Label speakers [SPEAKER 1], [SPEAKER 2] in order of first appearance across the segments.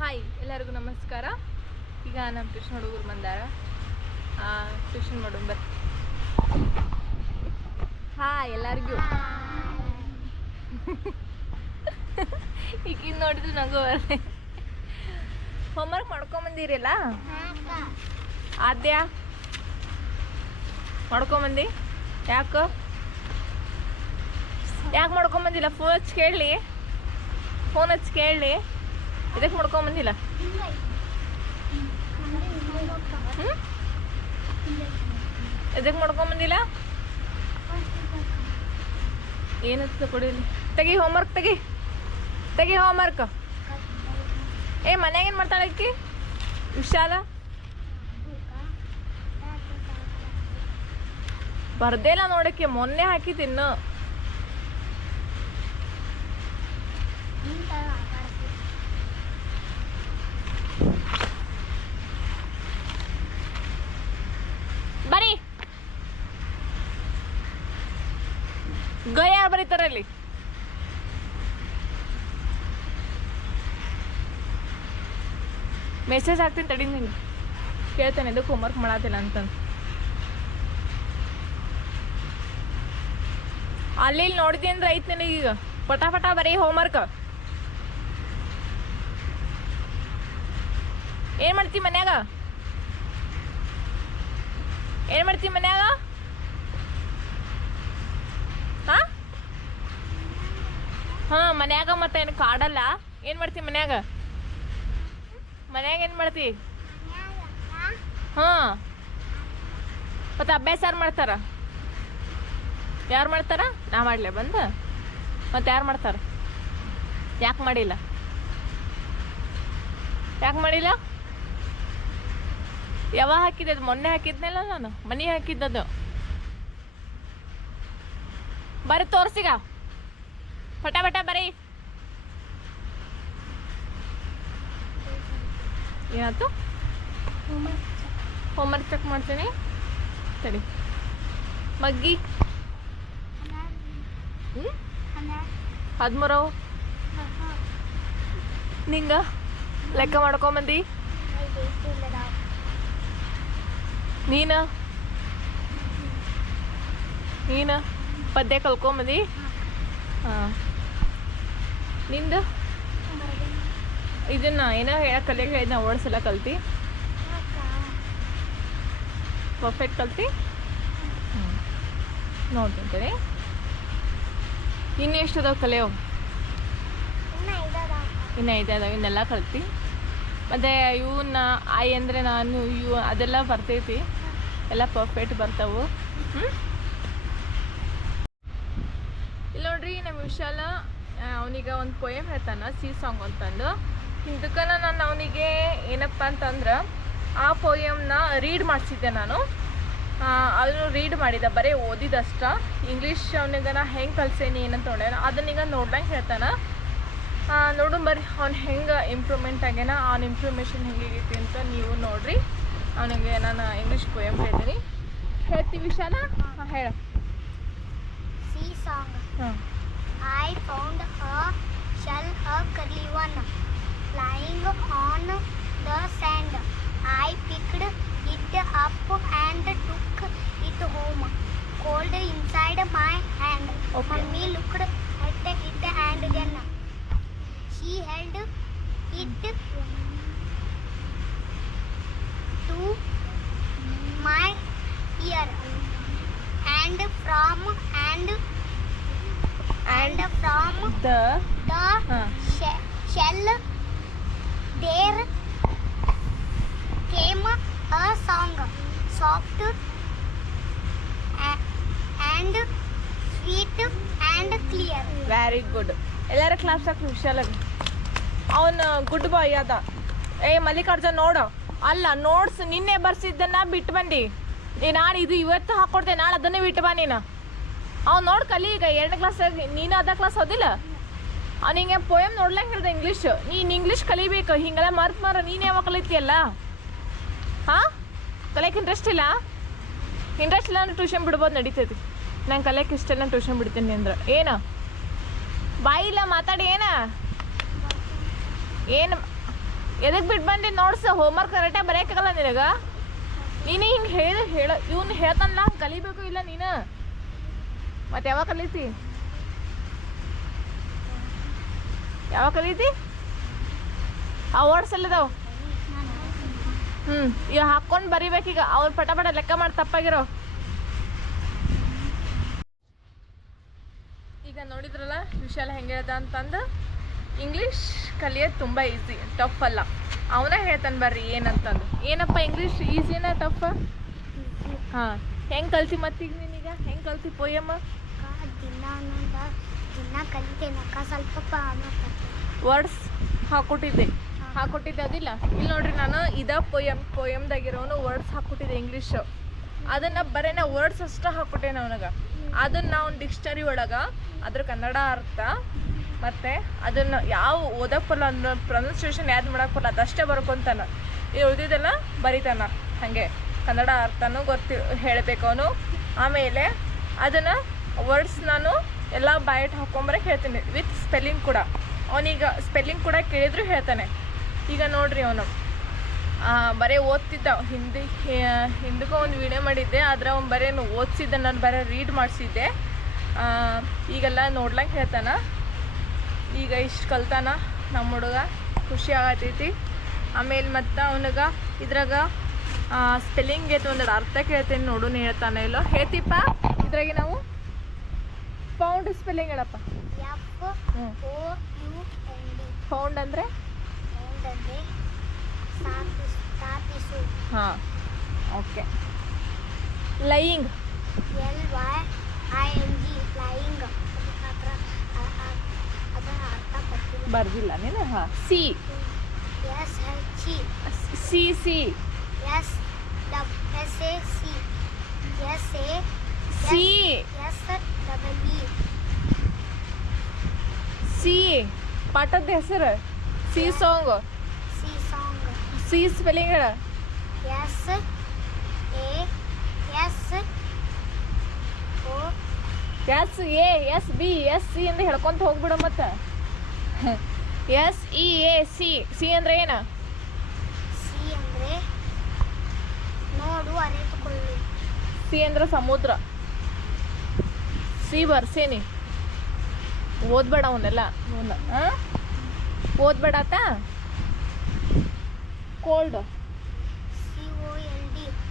[SPEAKER 1] Hi ಎಲ್ಲರಿಗೂ ನಮಸ್ಕಾರ. ಈಗ ನಮ್ಮ ಟ್ಯೂಷನ್ ಹುಡುಗರು ಬಂದಾರ. ಟ್ಯೂಷನ್ ಮಾಡೋಣ ಬರ್. ಹಾಯ್ ಎಲ್ಲರಿಗೂ. ಈಗಿನ ನೋಡಿದ್ರೆ ನಂಗೂ ಬರ್ರಿ ಹೋಮ್ವರ್ಕ್ ಮಾಡ್ಕೊಂಬಂದಿರಲ್ಲ ಆದ್ಯ? ಮಾಡ್ಕೊಂಬಂದಿ ಯಾಕೆ? ಯಾಕೆ ಮಾಡ್ಕೊಂಬಂದಿಲ್ಲ ಫೋನ್ ಹಚ್ಚಿ ಕೇಳಲಿ ಫೋನ್ ಹಚ್ಚಿ ಕೇಳಲಿ ಇದಕ್ಕೆ ಮುಡ್ಕೊಂಬಂದಿಲ್ಲ ಹ್ಞೂ ಇದಕ್ಕೆ ಮಾಡ್ಕೊಂಬಂದಿಲ್ಲ ಏನಿಸ್ತು ಕೊಡಿಲಿ ತೆಗಿ ಹೋಮ್ವರ್ಕ್ ತೆಗಿ. ತೆಗಿ ಹೋಮ್ವರ್ಕ್ ಏ, ಮನ್ಯಾಗ ಏನು ಮಾಡ್ತಾಳೆ ಅಕ್ಕಿ? ವಿಶಾಲ? ಬರ್ದೇ ಇಲ್ಲ ನೋಡಕ್ಕೆ ಮೊನ್ನೆ ಹಾಕಿದ್ದಿನ್ನು ಬರೀ ಗ ಯಾರು ಬರೀತಾರಲ್ಲಿ ಮೆಸೇಜ್ ಹಾಕ್ತೀನಿ ತಡಿ ನಿಂಗೆ. ಕೇಳ್ತೇನೆ, ಇದಕ್ಕೆ ಹೋಮ್ವರ್ಕ್ ಮಾಡತ್ತಿಲ್ಲ ಅಂತಂದು. ಅಲ್ಲಿ ಇಲ್ಲಿ ನೋಡಿದಿ ಅಂದ್ರೆ ಐತ್ ನಿನಗೀಗ ಈಗ. ಪಟ ಬರೀ ಹೋಮ್ವರ್ಕ್ ಏನು ಮಾಡ್ತಿ ಮನ್ಯಾಗ? ಏನು ಮಾಡ್ತಿ ಮನ್ಯಾಗ? ಹಾ? ಹಾ, ಮನ್ಯಾಗ ಮತ್ತೆ ಏನು ಕಾಡಲ್ಲ. ಏನು ಮಾಡ್ತಿ ಮನ್ಯಾಗ? ಮನ್ಯಾಗ ಏನು ಮಾಡ್ತಿ? ಹಾ. ಮತ್ತೆ ಅಭ್ಯಾಸ ಯಾರು ಮಾಡ್ತಾರ? ಯಾರು ಮಾಡ್ತಾರ? ನಾ ಮಾಡ್ಲೆ ಬಂದು. ಮತ್ತೆ ಯಾರು ಮಾಡ್ತಾರ? ಯಾಕೆ ಮಾಡಿಲ್ಲ? ಯಾಕೆ ಮಾಡಿಲ್ಲ? ಯಾವಾಗ ಹಾಕಿದೆ ಅದು? ಮೊನ್ನೆ ಹಾಕಿದ್ನಲ್ಲ ನಾನು? ಮನಿ ಹಾಕಿದ್ದದು. ಬರ್ರಿ ತೋರ್ಸಿಗ. ಪಟ ಪಟ ಬರೀ ಏನಾಯ್ತು? ಹೋಮ್ವರ್ಕ್ ಚೆಕ್ ಮಾಡ್ತೀನಿ. ಸರಿ ಮಗ್ಗಿ. ಹ್ಞೂ ಹದಿಮೂರವು ನಿಂಗ? ಲೆಕ್ಕ ಮಾಡ್ಕೊಂಬಂದಿ? ನೀನ? ನೀನ? ಪದ್ಯ ಕಲ್ಕೊಂಬಂದಿ? ಹಾಂ. ನಿಂದು? ಇದನ್ನ ಏನೋ ಹೇಳ ಕಲಿಯಕ್ಕೆ ಹೇಳಿದ್ನ ವರ್ಡ್ಸ್ ಎಲ್ಲ ಕಲ್ತಿ. ಪರ್ಫೆಕ್ಟ್ ಕಲ್ತಿ? ನೋಡ್ತೀನಿ ಇನ್ನು ಎಷ್ಟು ಅದಾವ ಕಲಿಯೋ ಇನ್ನ ಐದು ಅದಾವ ಇನ್ನೆಲ್ಲ ಕಲ್ತಿ. ಮತ್ತು ಇವನ್ನ ಐ ಅಂದರೆ ನಾನು ಇವು ಅದೆಲ್ಲ ಬರ್ತೈತಿ. ಎಲ್ಲ ಪರ್ಫೆಕ್ಟ್ ಬರ್ತಾವು. ಇಲ್ಲ ಇಲ್ಲಿ ನೋಡ್ರಿ ನಮ್ಮ ವಿಶಾಲ ಅವನೀಗ ಒಂದು ಪೊಯಮ್ ಹೇಳ್ತಾನ ಸಿ ಸಾಂಗ್ ಅಂತಂದು. ಹಿಂದಕ್ಕನ ನಾನು ಅವನಿಗೆ ಏನಪ್ಪ ಅಂತಂದ್ರೆ ಆ ಪೋಯಮ್ನ ರೀಡ್ ಮಾಡಿಸಿದ್ದೆ ನಾನು. ಅದನ್ನು ರೀಡ್ ಮಾಡಿದ ಬರೀ ಓದಿದಷ್ಟ. ಇಂಗ್ಲೀಷ್ ಅವನಿಗೆ ನಾ ಹೆಂಗೆ ಕಲ್ಸೇನಿ ಏನಂತ ನೋಡ್ಯಾನ ಅದನ್ನೀಗ ನೋಡ್ದಂಗೆ ಹೇಳ್ತಾನ. ನೋಡು ಬರ್ರಿ ಅವ್ನು ಹೆಂಗೆ ಇಂಪ್ರೂವ್ಮೆಂಟ್ ಆಗ್ಯಾನ ಅವ್ನ ಇಂಪ್ರೂವ್ಮೇಷನ್ ಹೆಂಗೈತಿ ಅಂತ ನೀವು ನೋಡ್ರಿ. ಅವನಿಗೆ ನಾನು ಇಂಗ್ಲೀಷ್ ಪೋಯಮ್ ಹೇಳ್ತೀನಿ. ಹೇಳ್ತೀವಿ ವಿಶಾಲ? ಹಾಂ ಹೇಳ.
[SPEAKER 2] ಸಿ ಸಾಂಗ್
[SPEAKER 1] ಹಾಂ.
[SPEAKER 2] Found a shell a curly one, lying on the sand. I picked it up and took it home, cold inside my hand.
[SPEAKER 1] Okay.
[SPEAKER 2] Mummy looked at it and then she held it to my ear, and from and and from the
[SPEAKER 1] ಹಾಂ
[SPEAKER 2] a- and sweet, and clear.
[SPEAKER 1] Very good ಎಲ್ಲರ class ಹಾಕಿ ವಿಶಾಲಾಗಿ ಅವನು good ಬಾಯ್ ಅದ. ಏ, ಮಲ್ಲಿಕಾರ್ಜುನ್, ನೋಡು. ಅಲ್ಲ notes ನಿನ್ನೆ ಬರ್ಸಿದ್ದನ್ನ ಬಿಟ್ಟು ಬಂದಿ. ಏ ನಾಳೆ ಇದು ಇವತ್ತು ಹಾಕೊಡ್ತೆ ನಾಳೆ ಅದನ್ನೇ ಬಿಟ್ಟು ಬಾ ನೀನು. ಅವ್ನು ನೋಡಿ ಕಲಿ, ಈಗ ಎರಡನೇ ಕ್ಲಾಸ್ ನೀನು ಅದ ಕ್ಲಾಸ್ ಓದಿಲ್ಲ? ಅವ್ನಿಗೆ ಪೋಯಮ್ ನೋಡ್ಲಂಗೆ ಹೇಳ್ದೆ ಇಂಗ್ಲೀಷ್ ನೀನು ಇಂಗ್ಲೀಷ್ ಕಲಿಬೇಕು, ಹಿಂಗೆಲ್ಲ ಮರ್ತು ಮಾರ, ನೀನು ಯಾವಾಗ ಕಲಿತೀಯಲ್ಲ? ಹಾಂ? ಕಲಿಯಕ್ಕೆ ಇಂಟ್ರೆಸ್ಟ್ ಇಲ್ಲ. ಇಂಟ್ರೆಸ್ಟ್ ಇಲ್ಲ ಅಂದ್ರೆ ಟ್ಯೂಷನ್ ಬಿಡ್ಬೋದು ನಡೀತೈತಿ. ನಂಗೆ ಕಲಿಯಕ್ಕೆ ಇಷ್ಟ ಇಲ್ಲ ಟ್ಯೂಷನ್ ಬಿಡ್ತೀನಿ ಅಂದ್ರೆ. ಏನು? ಬಾಯಿಲ್ಲ ಮಾತಾಡಿ, ಏನ? ಏನು? ಎದಕ್ಕೆ ಬಿಟ್ಟು ಬಂದಿ ನೋಡ್ಸ ಹೋಮ್ವರ್ಕ್ ಕರೆಕ್ಟಾಗಿ ಬರೆಯೋಕ್ಕಾಗಲ್ಲ ನಿನಗೆ? ನೀನು ಹಿಂಗೆ ಹೇಳಿ, ಹೇಳ, ಇವ್ನು ಹೇಳ್ತಾನಲ್ಲ ಕಲಿಬೇಕು ಇಲ್ಲ ನೀನು? ಮತ್ತೆ ಯಾವಾಗ ಕಲೀತಿ? ಯಾವಾಗ ಕಲಿತಿ? ಆ ವರ್ಡ್ಸ್ ಹ್ಞೂ ಈಗ ಹಾಕ್ಕೊಂಡು ಬರಿಬೇಕೀಗ. ಅವ್ರು ಪಟ ಪಟ ಲೆಕ್ಕ ಮಾಡಿ ತಪ್ಪಾಗಿರೋ. ಈಗ ನೋಡಿದ್ರಲ್ಲ ವಿಶಾಲ ಹೆಂಗೆ ಹೇಳ್ದ ಅಂತಂದು? ಇಂಗ್ಲೀಷ್ ಕಲಿಯೋದು ತುಂಬ ಈಸಿ ಟಫ್ ಅಲ್ಲ. ಅವನೇ ಹೇಳ್ತಾನೆ ಬರ್ರಿ ಏನಂತಂದು. ಏನಪ್ಪ ಇಂಗ್ಲೀಷ್ ಈಸಿನ ಟಫ್ ಹಾಂ. ಹೆಂಗೆ ಕಲ್ತಿ ಮತ್ತೀಗ ನೀನೀಗ? ಹೆಂಗೆ ಕಲ್ತಿ ಪೋಯಮ್ಮ
[SPEAKER 2] ದಿನ ಒಂದೊಂದು ದಿನ ಕಲಿತೇನೆ ಅಕ್ಕ ಸ್ವಲ್ಪ ಪಾಮ
[SPEAKER 1] ವರ್ಡ್ಸ್ ಹಾಕ್ಕೊಟ್ಟಿದ್ದೆ. ಹಾಕ್ಕೊಟ್ಟಿದ್ದೆ ಅದಿಲ್ಲ. ಇಲ್ಲಿ ನೋಡ್ರಿ ನಾನು ಇದ ಪೊಯಮ್ ಪೊಯಮ್ದಾಗಿರೋನು ವರ್ಡ್ಸ್ ಹಾಕ್ಕೊಟ್ಟಿದ್ದೆ ಇಂಗ್ಲೀಷು ಅದನ್ನ ನಾ ವರ್ಡ್ಸ್ ಅಷ್ಟೇ ಹಾಕ್ಕೊಟ್ಟೇನೆ ಅವನಿಗೆ ಅದನ್ನ ನಾವು ಡಿಕ್ಷನರಿ ಒಳಗೆ, ಅದ್ರ ಕನ್ನಡ ಅರ್ಥ, ಮತ್ತೆ ಅದನ್ನ ಯಾವ ಓದಕ್ ಅನ್ನೋ ಪ್ರೊನೌನ್ಸಿಯೇಷನ್ ಯಾವ್ದು ಮಾಡಕ್ ಬರಲ್ಲ ಅದಷ್ಟೇ ಬರ್ಕೊಂತಾನ. ಈ ಉಳಿದಿದ್ದೆಲ್ಲ ಬರಿತಾನ, ಹಾಗೆ. ಕನ್ನಡ ಅರ್ಥನೂ ಗೊತ್ತಿ ಹೇಳಬೇಕು ಅವನು ಆಮೇಲೆ ಅದನ್ನು ವರ್ಡ್ಸ್ ನಾನು ಎಲ್ಲ ಬಾಯಿಟ್ ಹಾಕೊಂಬರಕ್ಕೆ ಹೇಳ್ತೀನಿ ವಿತ್ ಸ್ಪೆಲ್ಲಿಂಗ್ ಕೂಡ. ಅವನೀಗ ಸ್ಪೆಲ್ಲಿಂಗ್ ಕೂಡ ಕೇಳಿದ್ರು ಹೇಳ್ತಾನೆ. ಈಗ ನೋಡ್ರಿ ಅವನು. ಬರೀ ಓದ್ತಿದ್ದ. ಹಿಂದಿ ಹಿಂದಕ್ಕೂ ಒಂದು ವಿಡಿಯೋ ಮಾಡಿದ್ದೆ ಆದ್ರೆ ಅವ್ನು ಬರೀ ಓದ್ಸಿದ್ದ ನಾನು ಬರೀ ರೀಡ್ ಮಾಡಿಸಿದ್ದೆ. ಈಗೆಲ್ಲ ನೋಡ್ಲಂಗೆ ಹೇಳ್ತಾನ. ಈಗ ಇಷ್ಟು ಕಲ್ತಾನ ನಮ್ಮ ಹುಡುಗ. ಖುಷಿ ಆಗತೈತಿ. ಆಮೇಲೆ ಮತ್ತು ಅವನಿಗೆ ಇದ್ರಾಗ ಸ್ಪೆಲ್ಲಿಂಗ್ ಐತೆ ಒಂದೆರಡು ಅರ್ಥ ಕೇಳ್ತೇನೆ ನೋಡು ಹೇಳ್ತಾನೆ ಇಲ್ಲೋ. ಹೇಳ್ತಿಪ್ಪ ಇದ್ರಾಗೆ ನಾವು ಪೌಂಡ್ ಸ್ಪೆಲ್ಲಿಂಗ್ ಹೇಳಪ್ಪ. ಹ್ಞೂ ಫೌಂಡ್ ಅಂದರೆ?
[SPEAKER 2] ಅಂದರೆ ಸ್ಥಾಪಿಸು ಸ್ಥಾಪಿಸು
[SPEAKER 1] ಹಾಂ okay lying
[SPEAKER 2] L Y I N G flying ಅದರ ಅದರ ಅರ್ಥ ಗೊತ್ತಿಲ್ಲ
[SPEAKER 1] ಬರ್ದಿಲ್ಲ ನೀನು ಹಾಂ C
[SPEAKER 2] S H E
[SPEAKER 1] C C
[SPEAKER 2] S double S A C S A
[SPEAKER 1] C
[SPEAKER 2] S double E
[SPEAKER 1] C ಪಾಠದ ಹೆಸರು sea song
[SPEAKER 2] sea song
[SPEAKER 1] sea spelling ಹೇಳ
[SPEAKER 2] S A S O
[SPEAKER 1] S A S B S C ಅಂತ ಹೇಳ್ಕೊಂತ ಹೋಗ್ಬಿಡ ಮತ್ತೆ. S E A C C ಅಂದ್ರೆ ಏನು?
[SPEAKER 2] Sea ಅಂದರೆ ನೋಡು ಅರಿತುಕೊಳ್ಳು.
[SPEAKER 1] ಸಿ ಅಂದ್ರೆ ಸಮುದ್ರ. ಸಿ ಬರ್ಸೇನಿ. ಓದ್ಬೇಡ ಅವನ್ನೆಲ್ಲ. ಅವನ್ನ ಆತ ಕೋಲ್ಡ್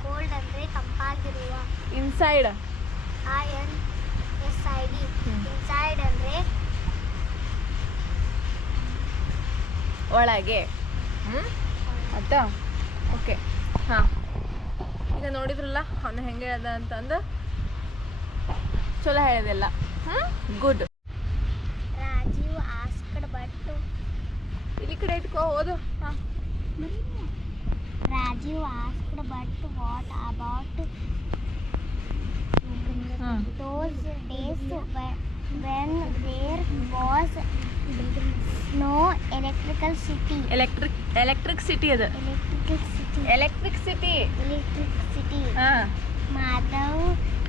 [SPEAKER 2] ಕೋಲ್ಡ್ ಅಂದರೆ ತಂಪಾಗಿರುವ. Inside I N S I
[SPEAKER 1] D.
[SPEAKER 2] Inside ಅಂದರೆ
[SPEAKER 1] ಒಳಗೆ. ಹ್ಞೂ ಆಯ್ತಾ? ಓಕೆ ಹಾಂ. ಈಗ ನೋಡಿದ್ರಲ್ಲ ಅವನು ಹೆಂಗೆ ಹೇಳ್ದ ಅಂತಂದು? ಚಲೋ ಹೇಳಿದೆಲ್ಲ. ಹ್ಞೂ ಗುಡ್ ಇಲ್ಲಿ ಕಡೆ ಇಟ್ಕೋ ಓದು ಹಾಂ
[SPEAKER 2] Rajeev asked but what about
[SPEAKER 1] ಹಾಂ
[SPEAKER 2] those days whe- when there was no electrical city
[SPEAKER 1] electric electric city ಅದು
[SPEAKER 2] electrical city
[SPEAKER 1] electric city
[SPEAKER 2] electricity
[SPEAKER 1] ಹಾಂ
[SPEAKER 2] Madhav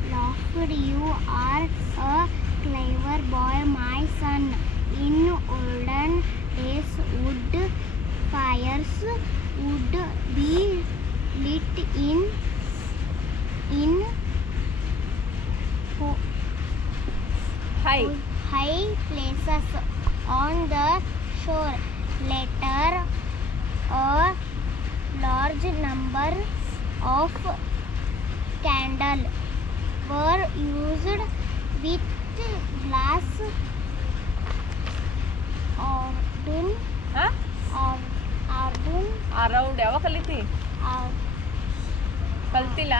[SPEAKER 2] laughed, You are a clever boy, my son. In olden days, wood fires would be lit in in
[SPEAKER 1] high
[SPEAKER 2] high places on the shore. Later, a large number of candle were used with glass ordun
[SPEAKER 1] ಹಾಂ
[SPEAKER 2] or ordun
[SPEAKER 1] around ಯಾವಾಗ ಕಲಿತಿ
[SPEAKER 2] or
[SPEAKER 1] ಕಲ್ತಿಲ್ಲ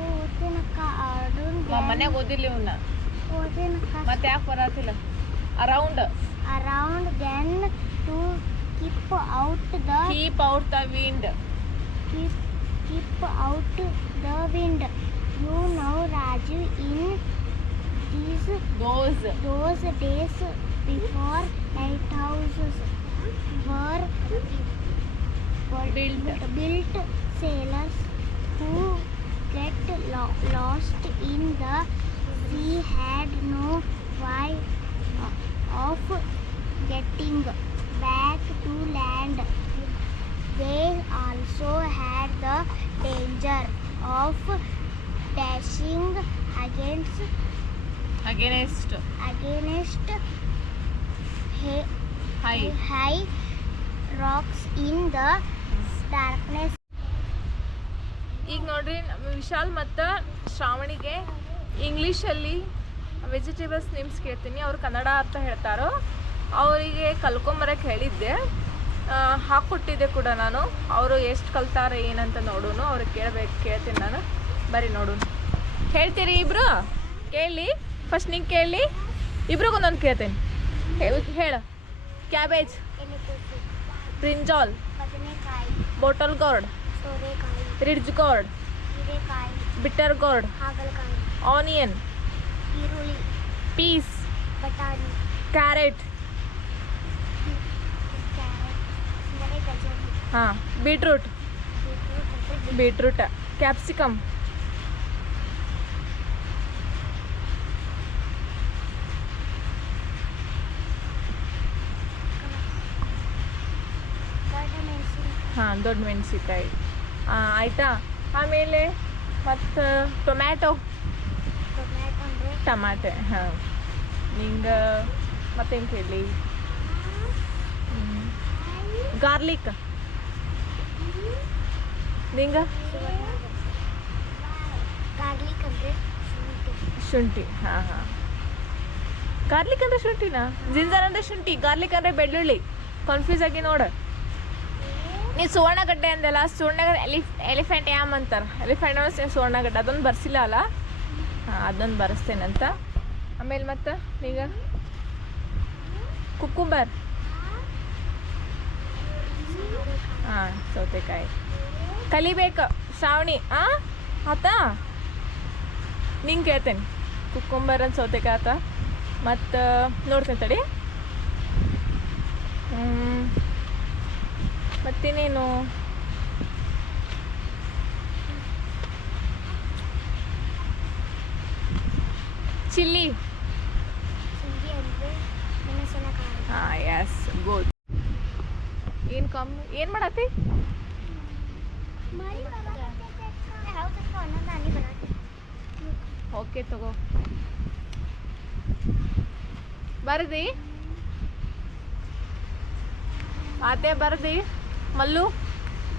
[SPEAKER 2] ಓದಿನಕ್ಕ ordun
[SPEAKER 1] ಮನ್ಯಾಗ ಓದಿಲ್ಲ ಇವನ್ನ
[SPEAKER 2] ಓದಿನಕ್ಕ
[SPEAKER 1] ಮತ್ತೆ ಯಾಕೆ ಬರತ್ತಿಲ್ಲ around
[SPEAKER 2] around then to keep out the
[SPEAKER 1] keep out the wind
[SPEAKER 2] keep keep out the wind. You know, Raju, in these
[SPEAKER 1] those
[SPEAKER 2] those days before lighthouses were
[SPEAKER 1] built,
[SPEAKER 2] built sailors who get lo lost in the sea had no way of getting back to land. They also had the danger of dashing against against against
[SPEAKER 1] high
[SPEAKER 2] high rocks in the darkness.
[SPEAKER 1] ಈಗ ನೋಡ್ರಿ ವಿಶಾಲ್ ಮತ್ತು ಶ್ರಾವಣಿಗೆ ಇಂಗ್ಲೀಷಲ್ಲಿ vegetables names ಕೇಳ್ತೀನಿ. ಅವ್ರು ಕನ್ನಡ ಅರ್ಥ ಹೇಳ್ತಾರೋ ಅವರಿಗೆ ಕಲ್ಕೊಂಬರಕ್ಕೆ ಹೇಳಿದ್ದೆ. ಹಾಕ್ಕೊಟ್ಟಿದ್ದೆ ಕೂಡ ನಾನು. ಅವರು ಎಷ್ಟು ಕಲ್ತಾರೆ ಏನಂತ ನೋಡೋನು. ಅವ್ರಿಗೆ ಕೇಳ್ಬೇಕು ಕೇಳ್ತೀನಿ ನಾನು. ಬರೀ ನೋಡೋಣ ಹೇಳ್ತೀರಿ ಇಬ್ರು? ಕೇಳಿ. ಫಸ್ಟ್ ನಿಂಗೆ ಕೇಳಿ. ಇಬ್ರಿಗೂ ನಾನು ಕೇಳ್ತೇನೆ. ಹೇಳು. ಕ್ಯಾಬೇಜ್
[SPEAKER 2] ಎಲೆಕೋಸು,
[SPEAKER 1] ಬ್ರಿಂಜಾಲ್
[SPEAKER 2] ಬದನೆಕಾಯಿ
[SPEAKER 1] ಬೋಟಲ್ ಗೋರ್ಡ್
[SPEAKER 2] ಸೋರೆಕಾಯಿ
[SPEAKER 1] ರಿಡ್ಜ್ ಗೋರ್ಡ್
[SPEAKER 2] ಹೀರೆಕಾಯಿ
[SPEAKER 1] ಬಿಟ್ಟರ್ ಗೋರ್ಡ್
[SPEAKER 2] ಹಾಗಲಕಾಯಿ
[SPEAKER 1] ಆನಿಯನ್
[SPEAKER 2] ಈರುಳ್ಳಿ
[SPEAKER 1] ಪೀಸ್
[SPEAKER 2] ಮೆಣಸಿನಕಾಯಿ
[SPEAKER 1] ದೊಡ್ಡ ಮೆಣಸಿಕಾಯಿ ಆಯಿತಾ? ಆಮೇಲೆ ಮತ್ತು ಟೊಮ್ಯಾಟೊ. ಟಮಾಟೆ, ಹಾಂ. ನಿಂಗೆ ಮತ್ತೇನು ಕೇಳಿ ಗಾರ್ಲಿಕ್. ನಿಂಗ?
[SPEAKER 2] ಶುಂಠಿ,
[SPEAKER 1] ಹಾಂ ಹಾಂ. ಗಾರ್ಲಿಕ್ ಅಂದರೆ ಶುಂಠಿನಾ? ಜಿಂಜರ್ ಅಂದರೆ ಶುಂಠಿ, ಗಾರ್ಲಿಕ್ ಅಂದರೆ ಬೆಳ್ಳುಳ್ಳಿ. ಕನ್ಫ್ಯೂಸ್ ಆಗಿ ನೋಡು. ನೀ ಸುವರ್ಣಗಡ್ಡೆ ಅಂದಲ್ಲ, ಸುವರ್ಣಗಡ್ಡೆ ಎಲಿಫ್ ಎಲಿಫೆಂಟ್ ಯಾಮ್ ಅಂತಾರೆ. ಎಲಿಫೆಂಟ್ ಸುವರ್ಣಗಡ್ಡೆ, ಅದೊಂದು ಬರ್ಸಿಲ್ಲ ಅಲ್ಲ? ಹಾಂ, ಅದೊಂದು ಬರೆಸ್ತೇನಂತ ಆಮೇಲೆ ಮತ್ತೆ ಈಗ? ಕುಕ್ಕುಂಬರ್. ಹಾಂ, ಸೌತೆಕಾಯಿ. ಕಲಿಬೇಕು, ಶ್ರಾವಣಿ. ಹಾಂ ಆತ? ನಿಂಗೆ ಕೇಳ್ತೇನೆ. ಕುಕ್ಕುಂಬರ್ ಅಂತ ಸೌತೆಕಾಯಿ ಆತ. ಮತ್ತು, ನೋಡ್ತೇನೆ ತಡಿ. ಹ್ಮ್. ಮತ್ತಿನ್ನೇನು? ಚಿಲ್ಲಿ. ಹಾಂ ಎಸ್ ಗುಡ್ ಏನು ಕಮ್ ಏನು ಮಾಡತ್ತಿ? ಓಕೆ ತಗೋ ಬರ್ದಿ? ಅದೇ ಬರ್ದಿ? ಮಲ್ಲು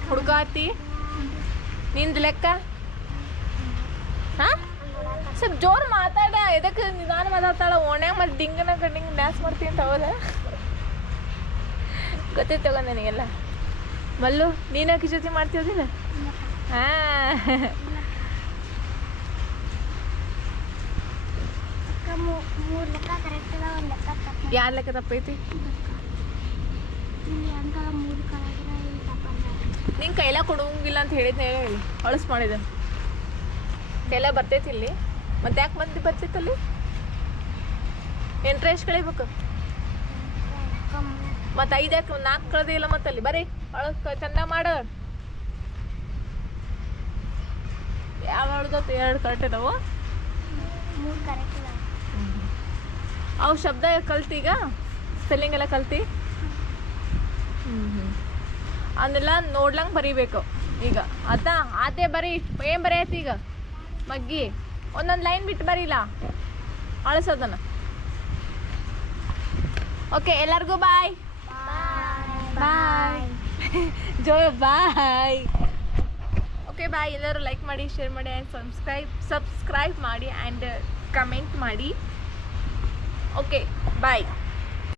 [SPEAKER 1] ಹುಡುಗಾತಿ ನಿಂದು ಲೆಕ್ಕ? ಹಾಂ? ಸ್ವಲ್ಪ ಜೋರು ಮಾತಾಡ ಎದಕ್ಕೆ ನಿಧಾನ ಮಾತಾಡ್ತಾಳ? ಓಣ್ಯಾಗ ಮತ್ತೆ ಡಿಂಗನ ಕಡಿಂಗ್ ಡ್ಯಾನ್ಸ್ ಮಾಡ್ತೀನಿ ಅಂತ ಹೌದಾ ಗೊತ್ತೈತೆ ತಗೋ ನನಗೆಲ್ಲ. ಮಲ್ಲು ನೀನು ಅಕ್ಕಿ ಜೊತೆ ಮಾಡ್ತೀವದಿಲ್ಲ ಹಾಂ. ಯಾರ ಲೆಕ್ಕ ತಪ್ಪೈತಿ
[SPEAKER 2] ಇಲ್ಲಿ ಅಂಕ ಮೂರು ಕರೆಕ್ಟ್ ಇಲ್ಲಿ ತಪ್ಪ
[SPEAKER 1] ನಿಂಗೆ ಕೈಲ ಕೊಡೋಂಗಿಲ್ಲ ಅಂತ ಹೇಳಿದ್ನೆ ಹೇಳಿ ಅಳಸ್ ಮಾಡಿದೆ. ಕೈಲ ಬರ್ತೈತಿ ಇಲ್ಲಿ. ಮತ್ತೆ ಯಾಕೆ ಮಂದಿ ಬರ್ತೈತಲ್ಲಿ ಎಂಟ್ರೆಸ್ಟ್ ಕಳಿಬೇಕು? ಮತ್ತೆ ಐದ್ಯಾಕೆ ನಾಲ್ಕು ಕಳ್ದೇ ಇಲ್ಲ ಮತ್ತಲ್ಲಿ ಬರೀ ಅಳಕ್ ಚಂದ ಮಾಡ. ಯಾವ ಹೇಳ್ದತ್ತು ಎರಡು ಕರೆಕ್ಟ್
[SPEAKER 2] ಮೂರು
[SPEAKER 1] ಅವು ಶಬ್ದ ಕಲ್ತಿ ಈಗ? ಸ್ಪೆಲ್ಲಿಂಗ್ ಎಲ್ಲ ಕಲ್ತಿ? ಹ್ಞೂ ಹ್ಞೂ ಅದನ್ನೆಲ್ಲ ನೋಡ್ಲಂಗೆ ಬರೀಬೇಕು. ಈಗ ಅದ ಆತೆ ಬರಿ ಏನು ಬರೆಯತ್ತಿ ಈಗ? ಮಗ್ಗಿ ಒಂದೊಂದು ಲೈನ್ ಬಿಟ್ಟು ಬರೀಲ? ಅಳಸೋದನ್ನ. ಓಕೆ ಎಲ್ಲರಿಗೂ ಬಾಯ್ ಬಾಯ್ ಜೋ ಬಾಯ್ ಓಕೆ ಬಾಯ್ ಎಲ್ಲರೂ ಲೈಕ್ ಮಾಡಿ ಶೇರ್ ಮಾಡಿ ಆ್ಯಂಡ್ ಸಬ್ಸ್ಕ್ರೈಬ್ ಸಬ್ಸ್ಕ್ರೈಬ್ ಮಾಡಿ ಆ್ಯಂಡ್ ಕಮೆಂಟ್ ಮಾಡಿ. Okay bye